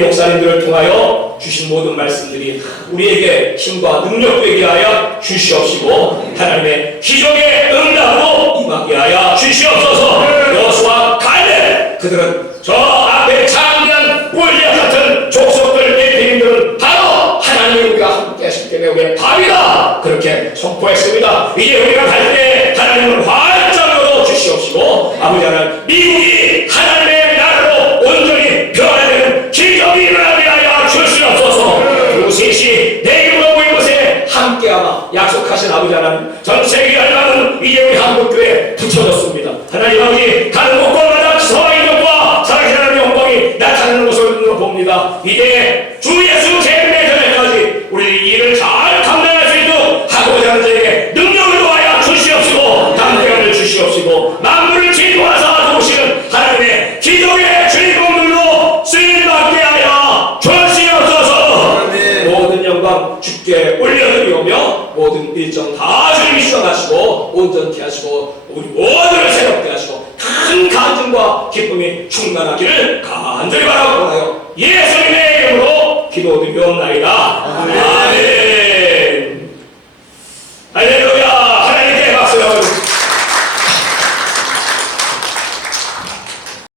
목사님들을 통하여 주신 모든 말씀들이 우리에게 힘과 능력 되게 하여 주시옵시고 하나님의 기적의 응답으로 임하게 하여 주시옵소서. 여수와 갈렙 그들은 저 앞에 창대한 골리앗 같은 족속들 대표님들은 바로 하나님이 우리가 함께 하실 때문에 우리의 밥이다! 그렇게 선포했습니다. 이제 우리가 갈 때 하나님을 활짝 열어 주시옵시고 아버지 하나님 미국이 약속하신 아버지 하나님 전 세계 열방은 이제 우리 한국교회에 붙여졌습니다. 하나님 아버지 다른 곳곳마다 서인족과 살아계신 하나님의 영광이 나타나는 것을 봅니다. 이제 주 예수 재 모든 일정 다 주님이 수행하시고 온전케 하시고 우리 모두를 새롭게 하시고 큰 간증과 기쁨이 충만하기를 간절히 바라고 하여 예수님의 이름으로 기도드리옵나이다. 아멘